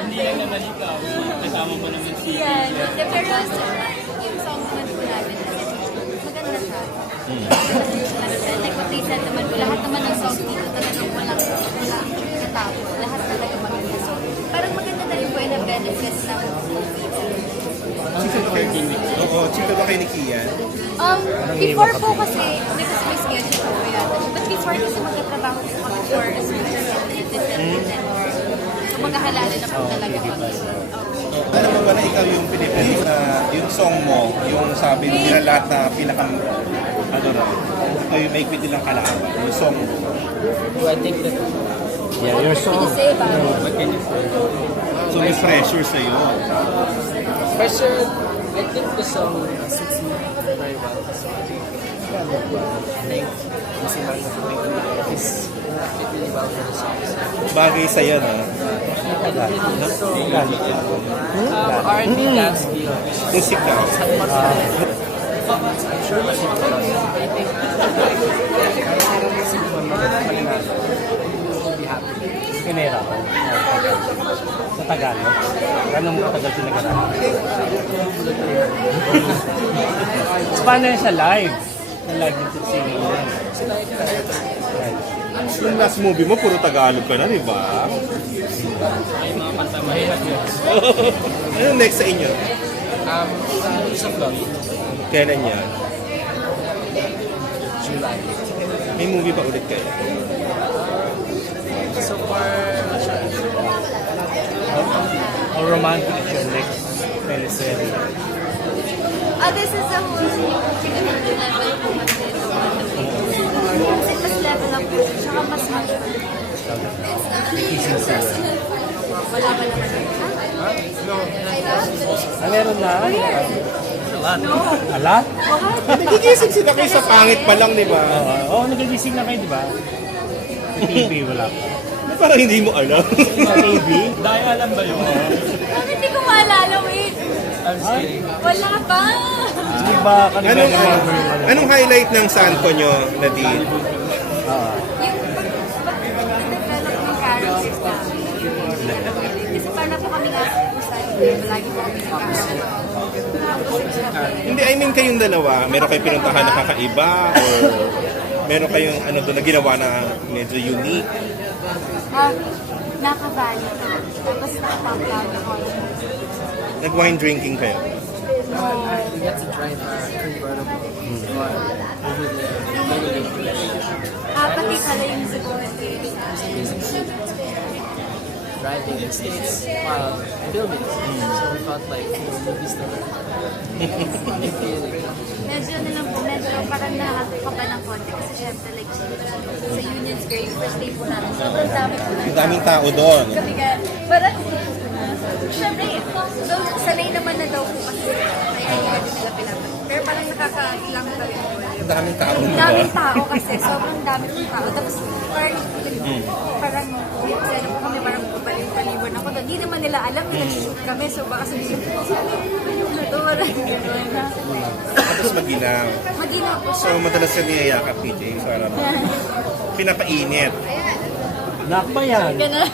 Hindi lang naman ikaw. Kasama mo naman si Yan. Pero yung song naman po namin, maganda siya. Ano siya, like what they said naman po, lahat naman ng songs dito talagang walang katapos. Lahat talaga maganda. So, parang maganda na rin po yung benefits ng movie. Oo, chika ba kayo ni Kian? Before po kasi, may schedule po yata. But before kasi magkatrabaho po kami for a specific so magkahalala na po talaga kami. Ano mo ba na ikaw yung pinipili na yung song mo, yung sabi nila lahat na pinakang ano na, ito yung may kwit nilang kalaban, yung song mo. I think that Yeah, your song. Say about it. what can you say? So may pressure sa'yo. Pressure, I think the song suits me very well. I think kasi is fit really well for the songs. Bagay sa'yo na. R&B dance feel. Musik ka. I'm sure mas I think will be happy. Pinahirapan. Sa Tagalog. Gano'ng katagal pinag-aralan? Paano yan sa live? Sa live yung singing yan. Yung last movie mo, puro Tagalog ka na, di ba? Ay, mga kanta mahirap yun. Ano next sa inyo? Sa vlog, Kailan yan? July. May movie pa ulit kayo? So far, not sure. How romantic is your next teleserye? This is a whole new level po kasi. Kasi mas level up po. Tsaka mas mature. Wala ba naman? Meron na. No. Alat? Nagigising sila kayo sa pangit pa lang, di ba? Oo, nagigising na kayo, di ba? Sa TV, wala pa. Parang hindi mo alam. Sa TV? Dahil alam ba yun? Bakit hindi ko maalala, wait? I'm just kidding. Wala pa. Di ba? Kanina remember yung ano? Anong highlight ng Santo nyo, Nadine? Yung pag-develop ng characters namin. Kasi paano po kami nga usay, lagi po kami nagkakaroon. Hindi, I mean kayong dalawa, meron kayong pinuntahan na kakaiba or meron kayong ano doon na ginawa na medyo unique? Nakabali ko. Tapos nakapag-vlog ako. Nag-wine drinking kayo? We get to drive our convertible over there. Pati pala yung siguro Driving in the States while filming. So we felt like movie star. medyo parang nakakaba ng konti kasi syempre like sa Union Square yung first day po natin. Sobrang dami po Ang daming tao doon. kami ka, parang syempre sanay naman na daw po kasi kaya hindi natin nila pinapan. Pero parang nakakailang pa rin po. Ang daming tao, Ang di ba? daming tao kasi, sobrang dami ng tao. Tapos parang ano po kami, parang baliwan ako doon. Hindi naman nila alam na nag-shoot kami. So baka sabihin ko, ano na to? Parang gano'n na. Tapos maginaw. Maginaw po So siya. madalas ka niyayakap, PJ. So alam mo, pinapainit. Lock pa yan. Gano'n.